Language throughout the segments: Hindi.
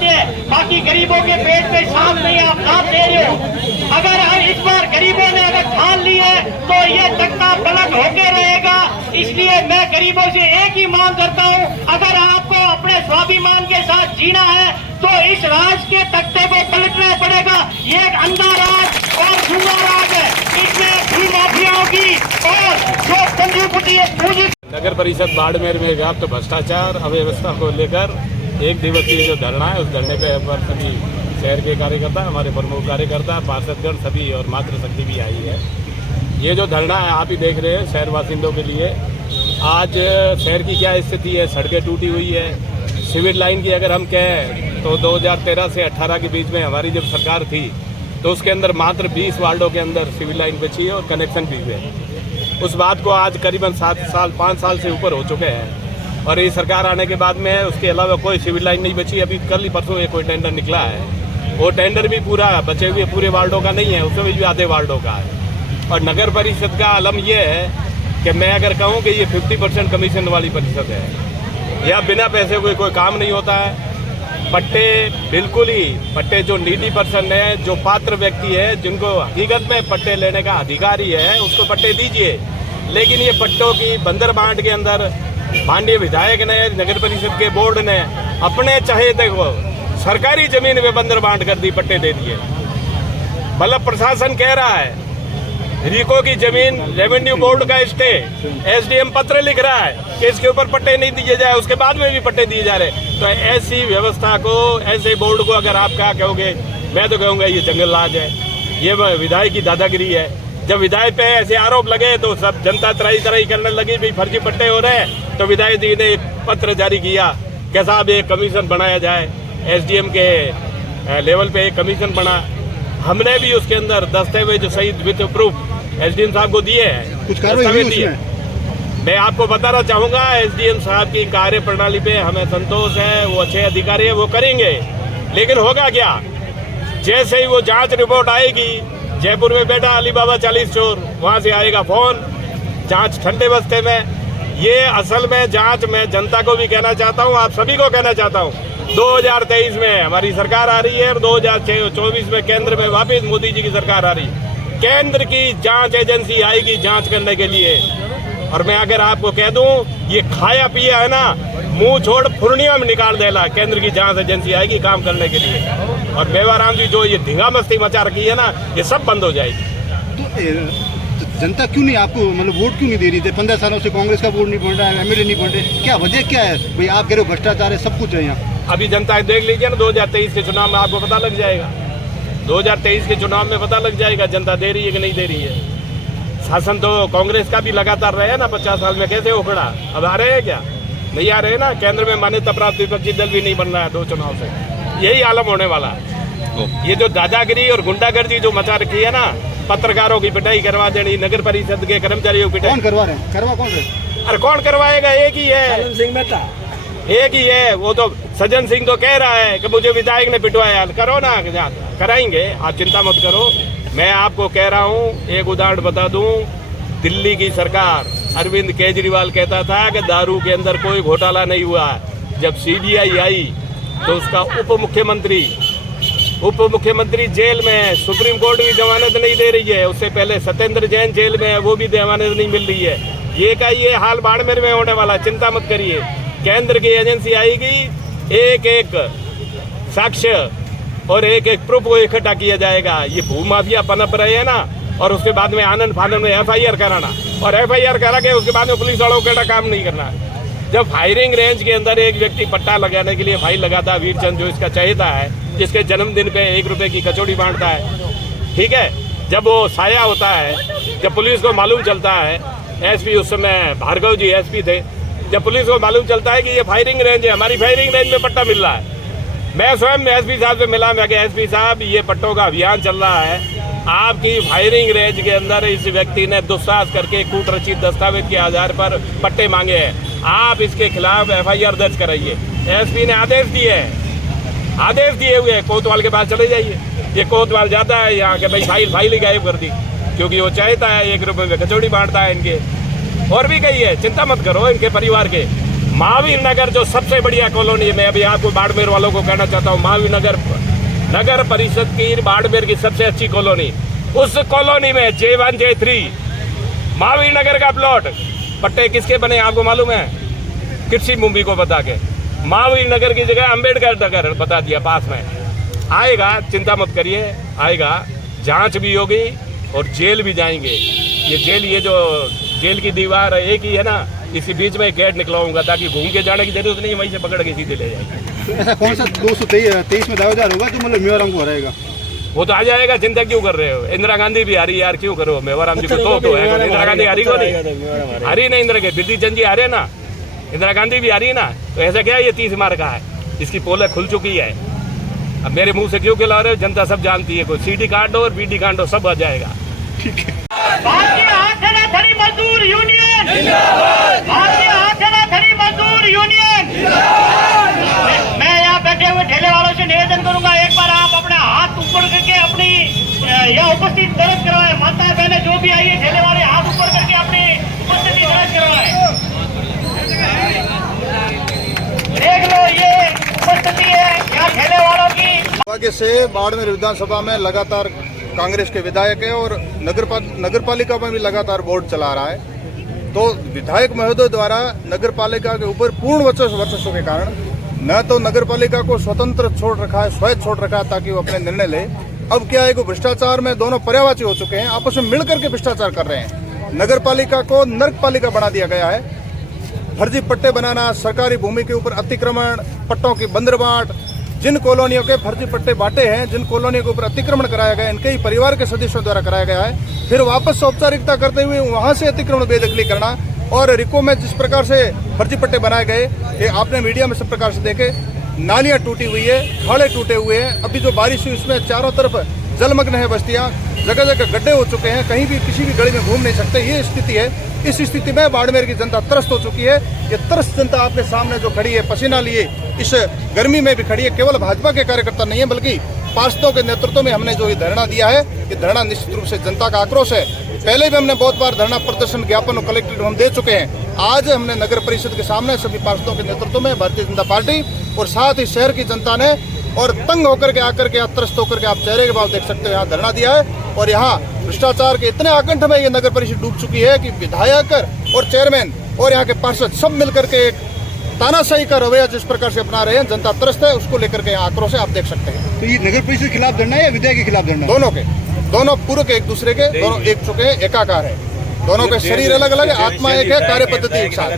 सकते हैं, बाकी गरीबों के पेट में सांप नहीं आप दे रहे हो। अगर इस बार गरीबों ने अगर ठान ली है तो ये तख्ता पलट होके रहेगा। इसलिए मैं गरीबों से एक ही मांग करता हूँ, अगर आपको अपने स्वाभिमान के साथ जीना है तो इस राज के तख्ते को पलटना पड़ेगा। ये एक अंधा राज और भूमा राज है, इसमें भूमाफियाओं की और जो पूंजी नगर परिषद बाड़मेर में व्याप्त भ्रष्टाचार अव्यवस्था को लेकर एक दिवसीय जो धरना है, उस धरने पर सभी शहर के कार्यकर्ता, हमारे प्रमुख कार्यकर्ता, पार्षदगण सभी और मातृशक्ति भी आई है। ये जो धरना है आप ही देख रहे हैं शहर वासिंदों के लिए। आज शहर की क्या स्थिति है, सड़कें टूटी हुई है। सिविल लाइन की अगर हम कहें तो 2013 से 18 के बीच में हमारी जब सरकार थी तो उसके अंदर मात्र 20 वार्डों के अंदर सिविल लाइन बची है और कनेक्शन भी हुए। उस बात को आज करीबन 5 साल से ऊपर हो चुके हैं और ये सरकार आने के बाद में उसके अलावा कोई सिविल लाइन नहीं बची। अभी कल ही परसों ये कोई टेंडर निकला है, वो टेंडर भी पूरा बचे हुए पूरे वार्डों का नहीं है, उसमें भी आधे वार्डों का है। और नगर परिषद का आलम यह है कि मैं अगर कहूँ कि ये 50% कमीशन वाली परिषद है, या बिना पैसे कोई काम नहीं होता है। पट्टे बिल्कुल ही, पट्टे जो नीडी पर्सन है, जो पात्र व्यक्ति है, जिनको हकीकत में पट्टे लेने का अधिकारी है, उसको पट्टे दीजिए। लेकिन ये पट्टों की बंदर बांट के अंदर माननीय विधायक ने, नगर परिषद के बोर्ड ने अपने चाहे को सरकारी जमीन में बंदर बांट कर दी, पट्टे दे दिए। मतलब प्रशासन कह रहा है रिको की जमीन रेवेन्यू बोर्ड का स्टे, एसडीएम पत्र लिख रहा है कि इसके ऊपर पट्टे नहीं दिए जाए, उसके बाद में भी पट्टे दिए जा रहे। तो ऐसी व्यवस्था को, ऐसे बोर्ड को अगर आप क्या कहोगे, मैं तो कहूँगा ये जंगल राज है, ये विधायक की दादागिरी है। जब विधायक पे ऐसे आरोप लगे तो सब जनता तराई करने लगी, भाई फर्जी पट्टे हो रहे हैं। तो विधायक जी ने एक पत्र जारी किया कि साहब एक कमीशन बनाया जाए, एसडीएम के लेवल पे एक कमीशन बना। हमने भी उसके अंदर दस्तावेज सहित विद प्रूफ एसडीएम साहब को दिए हैं, कुछ कार्रवाई हुई है। मैं आपको बताना चाहूंगा एसडीएम साहब की कार्य प्रणाली पे हमें संतोष है, वो अच्छे अधिकारी है, वो करेंगे। लेकिन होगा क्या, जैसे ही वो जांच रिपोर्ट आएगी, जयपुर में बैठा अली बाबा 40 चोर, वहां से आएगा फोन, जांच ठंडे बस्ते में। ये असल में जांच में जनता को भी कहना चाहता हूँ, आप सभी को कहना चाहता हूँ, 2023 में हमारी सरकार आ रही है और 2024 में केंद्र में वापिस मोदी जी की सरकार आ रही है। केंद्र की जांच एजेंसी आएगी जांच करने के लिए। और मैं अगर आपको कह दूं, ये खाया पिया है ना, मुंह छोड़ फुर्निया में निकाल देला। केंद्र की जांच एजेंसी आएगी काम करने के लिए, और मेवाराम जी जो ये धिंगा मस्ती मचा रखी है ना, ये सब बंद हो जाएगी। तो जनता क्यों नहीं आपको मतलब वोट क्यों नहीं दे रही थी? 15 सालों से कांग्रेस का वोट नहीं बन रहा है, एमएलए नहीं बन रहे, क्या वजह क्या है भाई? आप कह रहे हो भ्रष्टाचार है, सब कुछ है यहाँ। अभी जनता देख लीजिए ना, 2023 के चुनाव में आपको पता लग जाएगा। 2023 के चुनाव में पता लग जाएगा जनता दे रही है कि नहीं दे रही है। शासन तो कांग्रेस का भी लगातार रहे ना 50 साल में, कैसे उखड़ा? अब आ रहे हैं क्या? नहीं आ रहे ना। केंद्र में मान्यता प्राप्त विपक्षी दल भी नहीं बन रहा है 2 चुनाव से। यही आलम होने वाला है। ये जो दादागिरी और गुंडागर्दी जो मचा रखी है ना, पत्रकारों की पिटाई करवा देनी, नगर परिषद के कर्मचारियों की पिटाई। कौन करवा रहे हैं? करवा कौन रहे? अरे कौन करवाएगा? एक ही है, सिंह मेहता एक ही है। वो तो सज्जन सिंह तो कह रहा है कि मुझे विधायक ने पिटवाया। करो ना, कराएंगे, आप चिंता मत करो। मैं आपको कह रहा हूँ, एक उदाहरण बता दूं, दिल्ली की सरकार, अरविंद केजरीवाल कहता था कि दारू के अंदर कोई घोटाला नहीं हुआ। जब सीबीआई आई तो उसका उप मुख्यमंत्री जेल में है, सुप्रीम कोर्ट भी जमानत नहीं दे रही है। उससे पहले सत्येंद्र जैन जेल में है, वो भी जमानत नहीं मिल रही है। ये का ये हाल बाड़मेर में होने वाला, चिंता मत करिए। केंद्र की एजेंसी आएगी, एक एक साक्ष्य और एक एक प्रूफ को इकट्ठा किया जाएगा। ये भूमाफिया पनप रहे हैं ना, और उसके बाद में आनंद फानंद में एफआईआर कराना, और एफआईआर करा के उसके बाद में पुलिस वालों का काम नहीं करना। जब फायरिंग रेंज के अंदर एक व्यक्ति पट्टा लगाने के लिए फाइल लगाता है, वीरचंद जो इसका चहेता है, जिसके जन्मदिन पे 1 रुपए की कचौड़ी बांटता है, ठीक है, जब वो साया होता है, जब पुलिस को मालूम चलता है, एसपी उस समय भार्गव जी एसपी थे, जब पुलिस को मालूम चलता है कि ये फायरिंग रेंज है, हमारी फायरिंग रेंज में पट्टा मिल रहा है, मैं स्वयं एसपी साहब से मिला। मैं कहा एसपी साहब, ये पट्टों का अभियान चल रहा है, आपकी फायरिंग रेंज के अंदर इस व्यक्ति ने दुस्साहस करके कूटरचित दस्तावेज के आधार पर पट्टे मांगे हैं, आप इसके खिलाफ एफआईआर दर्ज कराइए। एसपी ने आदेश दिए हुए, कोतवाल के पास चले जाइए। ये कोतवाल जाता है यहाँ के, भाई फाइल ही गायब कर दी, क्योंकि वो चाहता है 1 रुपए में कचौड़ी बांटता है इनके। और भी कही है, चिंता मत करो, इनके परिवार के महावीर नगर जो सबसे बढ़िया कॉलोनी है, मैं अभी आपको बाड़मेर वालों को कहना चाहता हूँ, महावीर नगर नगर परिषद की बाड़मेर की सबसे अच्छी कॉलोनी, उस कॉलोनी में J1 J3 महावीर नगर का प्लॉट, पट्टे किसके बने आपको मालूम है? कृषि भूमि को बता के महावीर नगर की जगह अंबेडकर नगर बता दिया पास में। आएगा, चिंता मत करिए, आएगा, जांच भी होगी और जेल भी जाएंगे। ये जेल, ये जो जेल की दीवार एक ही है ना, इसी बीच में गेट निकलाऊंगा ताकि घूम के जाने की जरूरत नहीं, वहीं से पकड़ के सीधे ले जाएंगे। तो ऐसा कौन सा 223 में दावेदार होगा जो मतलब मेवाराम को हराएगा? वो तो आ जाएगा, चिंता क्यों कर रहे हो? इंदिरा गांधी भी हारी यार, क्यों करो? मेवाराम जी को तो है, इंदिरा गांधी हारी को नहीं हारी, नहीं इंदिरा के बिरदी चंद जी हारे ना, इंदिरा गांधी भी हारी है ना, तो ऐसा क्या है? ये 30 मार का है, इसकी पोल खुल चुकी है। अब मेरे मुंह से क्यों खिला रहे हो? जनता सब जानती है, कोई CD कार्ड हो और BD कार्ड हो, सब आ जाएगा। भारतीय हाथेड़ा खड़ी मजदूर यूनियन जिंदाबाद, भारतीय हाथेड़ा खड़ी मजदूर यूनियन जिंदाबाद। मैं यहाँ बैठे हुए ठेले वालों से निवेदन करूंगा, एक बार आप अपने हाथ ऊपर करके अपनी यहाँ उपस्थित दर्ज करवाए। माता बहने जो भी आई है, ठेले वाले हाथ ऊपर करके अपनी उपस्थिति दर्ज करवाए। देख लो, ये उपस्थिति है यहाँ ठेले वालों की। दुर्भाग्य से बाड़मेर विधानसभा में लगातार कांग्रेस के विधायक है और नगरपालिका में भी लगातार बोर्ड चला रहा है। तो विधायक महोदय द्वारा नगरपालिका के ऊपर पूर्ण वर्चस्व के कारण न तो नगरपालिका को स्वतंत्र छोड़ रखा है, स्वायत्त छोड़ रखा है ताकि वो अपने निर्णय ले। अब क्या है कि भ्रष्टाचार में दोनों पर्यायवाची हो चुके हैं, आपस में मिलकर के भ्रष्टाचार कर रहे हैं। नगरपालिका को नरकपालिका बना दिया गया है। फर्जी पट्टे बनाना, सरकारी भूमि के ऊपर अतिक्रमण, पट्टों की बंदरबांट, जिन कॉलोनियों के फर्जी पट्टे बांटे हैं, जिन कॉलोनियों के ऊपर अतिक्रमण कराया गया है, इनके ही परिवार के सदस्यों द्वारा कराया गया है, फिर वापस औपचारिकता करते हुए वहां से अतिक्रमण बेदखली करना। और रिको में जिस प्रकार से फर्जी पट्टे बनाए गए, ये आपने मीडिया में सब प्रकार से देखे, नालियां टूटी हुई है, खाड़े टूटे हुए हैं। अभी जो बारिश हुई उसमें चारों तरफ जलमग्न है बस्तियां, जगह जगह गड्ढे हो चुके हैं, कहीं भी किसी भी गली में घूम नहीं सकते, ये स्थिति है। इस स्थिति में बाड़मेर की जनता त्रस्त हो चुकी है। ये त्रस्त जनता आपके सामने जो खड़ी है, पसीना लिए इस गर्मी में भी खड़ी है, केवल भाजपा के कार्यकर्ता नहीं है बल्कि पार्षदों के नेतृत्व में हमने जो ये धरना दिया है, ये धरना निश्चित रूप से जनता का आक्रोश है। पहले भी हमने बहुत बार धरना प्रदर्शन ज्ञापन और कलेक्ट्रेट हम दे चुके हैं। आज हमने नगर परिषद के सामने सभी पार्षदों के नेतृत्व में भारतीय जनता पार्टी और साथ ही शहर की जनता ने और तंग होकर के आकर के यहाँ त्रस्त होकर के आप चेहरे के भाव देख सकते हो, यहाँ धरना दिया है। और यहाँ भ्रष्टाचार के इतने आकंठ में ये नगर परिषद डूब चुकी है कि विधायक और चेयरमैन और यहाँ के पार्षद सब मिलकर के एक तानाशाही का रवैया जिस प्रकार से अपना रहे हैं, जनता त्रस्त है, उसको लेकर के यहाँ आक्रोश है, आप देख सकते हैं। तो ये नगर परिषद के खिलाफ धरना है या विधायक के खिलाफ धरना? दोनों के, दोनों पूरक एक दूसरे के, दोनों एक चुके हैं, एकाकार है, दोनों के शरीर अलग अलग है, आत्मा एक है, कार्य पद्धति एक साथ है।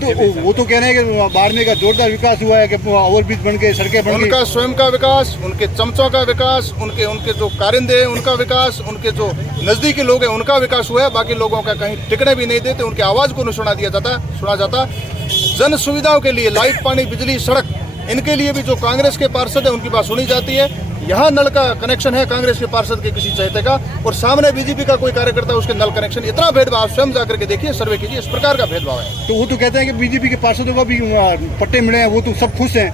तो वो तो कहना है कि बाड़मेर का जोरदार विकास हुआ है, कि ओवरब्रिज बन गए, सड़कें बन गई। उनका स्वयं का विकास, उनके चमचों का विकास, उनके जो कारिंदे हैं उनका विकास, उनके जो नजदीकी लोग हैं उनका विकास हुआ है। बाकी लोगों का कहीं टिकने भी नहीं देते, उनकी आवाज को नहीं सुना जाता। जन सुविधाओं के लिए लाइट, पानी, बिजली, सड़क, इनके लिए भी जो कांग्रेस के पार्षद है उनकी बात सुनी जाती है। यहाँ नल का कनेक्शन है कांग्रेस के पार्षद के किसी चहेते का, और सामने बीजेपी का कोई कार्यकर्ता उसके नल कनेक्शन। इतना भेदभाव, स्वयं जाकर के देखिए, सर्वे कीजिए, इस प्रकार का भेदभाव है। तो वो तो कहते हैं कि बीजेपी के पार्षदों को भी पट्टे मिले हैं, वो तो सब खुश हैं।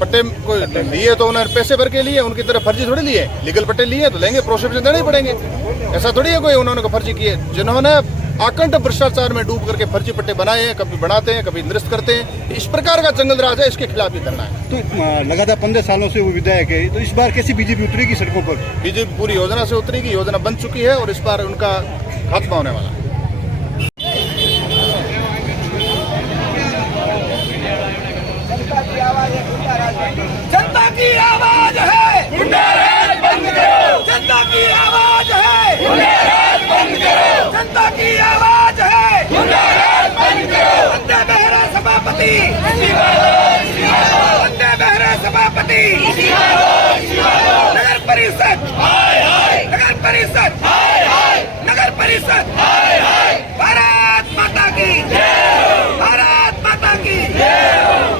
पट्टे को लिए तो उन्होंने पैसे भर के लिए, उनकी तरह फर्जी थोड़ी लिए, लीगल पट्टे लिए तो लेंगे, प्रोसेस देने ही पड़ेंगे। ऐसा थोड़ी है कोई उन्होंने फर्जी किए। जिन्होंने आकंठ भ्रष्टाचार में डूब करके फर्जी पट्टे बनाए हैं, कभी बनाते हैं, कभी निरस्त करते हैं, इस प्रकार का जंगल राज है, इसके खिलाफ ही करना है। तो लगातार 15 सालों से वो विधायक है, तो इस बार कैसी बीजेपी उतरेगी सड़कों पर? बीजेपी पूरी योजना से उतरेगी, योजना बन चुकी है और इस बार उनका खात्मा होने वाला है। जनता की आवाज है, गुंडाराज बंद करो। जनता की आवाज है, गुंडाराज बंद करो। जनता की आवाज है, गुंडाराज बंद करो। वंदे बेहरा सभापति, वंदे बेहरा सभापति, नगर परिषद, नगर परिषद, नगर परिषद, भारत माता की, भारत माता की,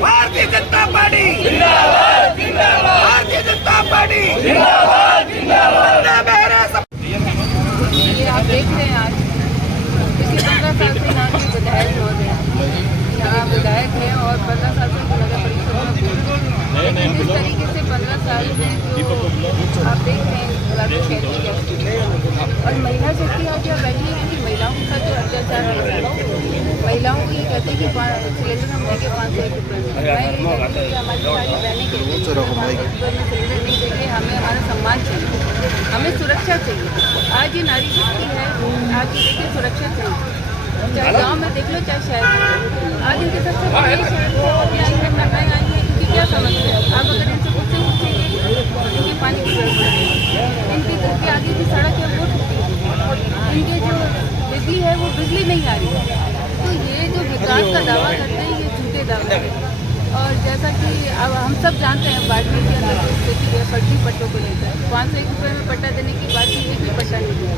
भारतीय जनता पार्टी जिंदाबाद, जिंदाबाद, भारतीय जनता पार्टी जिंदाबाद, जिंदाबाद। ये आप देख रहे हैं आज पिछले 15 साल से यहाँ के विधायक महोदय यहाँ विधायक हैं और 15 साल से नगर परिषद में जिस तरीके से 15 साल में जो आप देख रहे हैं लागू शैली और महिला शक्ति आप यहाँ बैठी है कि महिलाओं के साथ जो अत्याचार महिलाओं को ये कहते हैं कि सिलेंडर हम देंगे 501 रुपये में। मैं ये कहती हूँ कि हमारी सारी बहनें कहती हैं सिलेंडर नहीं देंगे, हमें हमारा सम्मान चाहिए, हमें सुरक्षा चाहिए। आज ये नारी शक्ति है, आज ये देखिए सुरक्षा चाहिए, चाहे गाँव में देख लो चाहे शहर में। आज इनके सबसे बड़े शहर में आई है, इनकी क्या समस्या है? आप अगर इनसे पूछेंगे इनकी पानी की जरूरत है, इनके घर के आगे की सड़क है वो टूटी है, इनके जो बिजली है वो बिजली नहीं आ रही है। तो ये जो विकास का दावा करते हैं ये झूठे दावे हैं। और जैसा कि अब हम सब जानते हैं बाड़मेर के अंदर जो स्थिति है फर्जी पट्टों को लेकर, 501 रुपये में पट्टा देने की बात की, एक भी पट्टा नहीं दिया।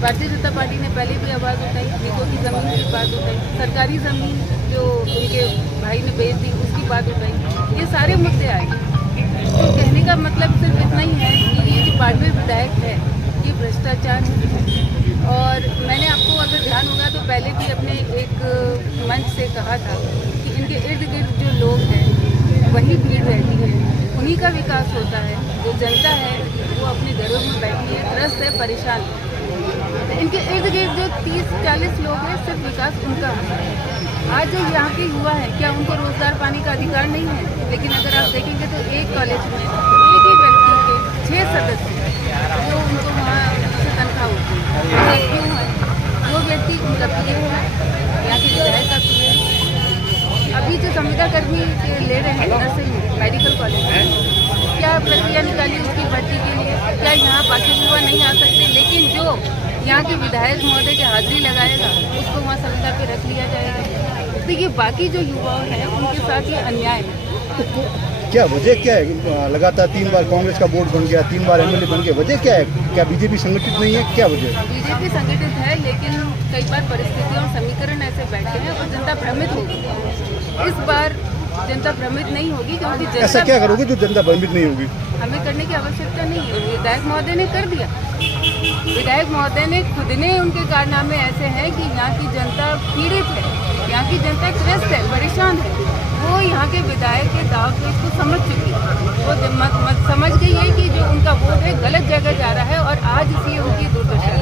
भारतीय जनता पार्टी ने पहले भी आवाज़ उठाई, निको की ज़मीन की बात उठाई, सरकारी ज़मीन जो उनके भाई ने बेच दी उसकी बात उठाई, ये सारे मुद्दे आए। तो कहने का मतलब सिर्फ इतना ही है कि ये जो बाड़मेर विधायक है ये भ्रष्टाचार है। और मैंने आपको अगर ध्यान होगा तो पहले भी अपने एक मंच से कहा था कि इनके इर्द गिर्द जो लोग हैं वही भीड़ रहती है, उन्हीं का विकास होता है। जो जनता है वो अपने घरों में बैठी है, त्रस्त है, परेशान है। इनके इर्द गिर्द जो 30-40 लोग हैं सिर्फ विकास उनका है। आज जो यहाँ के युवा है क्या उनको रोजगार पाने का अधिकार नहीं है? लेकिन अगर आप देखेंगे तो एक कॉलेज में एक ही व्यक्ति के 6 सदस्य जो उनको वहाँ से तनख्वाह होती है, क्यों है? वो व्यक्ति उनका पीए है, यहाँ के विधायक का पीए है। अभी जो संविदा कर्मी ले रहे हैं नर्सिंग मेडिकल कॉलेज में, क्या प्रक्रिया निकाली उसकी भर्ती के लिए? क्या यहाँ बाकी युवा नहीं आ सकते? लेकिन जो यहाँ के विधायक महोदय की हाजिरी लगाएगा उसको वहाँ संविदा पे रख लिया जाएगा। तो ये बाकी जो युवा हैं उनके साथ ये अन्याय है। क्या वजह क्या है? लगातार 3 बार कांग्रेस का बोर्ड बन गया, 3 बार एमएलए बन गया, वजह क्या है? क्या बीजेपी संगठित नहीं है? क्या वजह है? बीजेपी संगठित है, लेकिन कई बार परिस्थितियों और समीकरण ऐसे बैठे हैं और जनता भ्रमित होगी। इस बार जनता भ्रमित नहीं होगी क्योंकि ऐसा क्या करोगे जो जनता भ्रमित नहीं होगी? हमें करने की आवश्यकता नहीं है, विधायक महोदय ने कर दिया। विधायक महोदय ने खुद ने उनके कारनामे ऐसे हैं कि यहाँ की जनता पीड़ित है, यहाँ की जनता त्रस्त है, परेशान है। वो यहाँ के विधायक के दाव पे इसको समझ चुकी है, वो समझ गई है कि जो उनका वोट है गलत जगह जा रहा है और आज इसलिए उनकी दुर्दशा है।